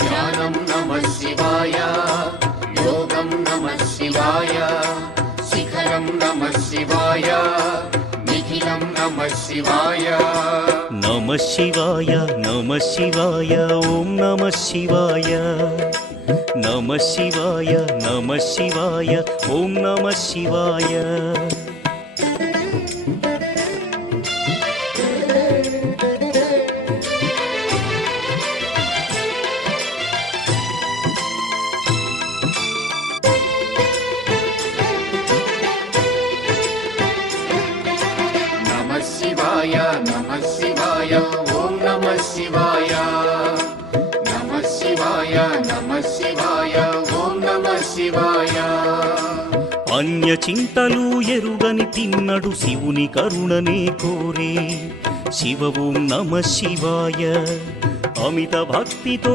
ధ్యానం నమః శివాయ, యోగం నమః శివాయ, శిఖరం నమః శివాయ, నిఖిలం నమః శివాయ. నమః శివాయ నమః శివాయ ఓం నమః శివాయ. నమః శివాయ నమః శివాయ ఓం నమః శివాయ. నమః శివాయ నమః శివాయ ఓం నమః శివాయ. నమః శివాయ నమః శివాయ ఓం నమః శివాయ. అన్య చింతలు ఎరుగని తిన్నడు శివుని కరుణనే కోరే. శివ ఓం నమః శివాయ. అమిత భక్తితో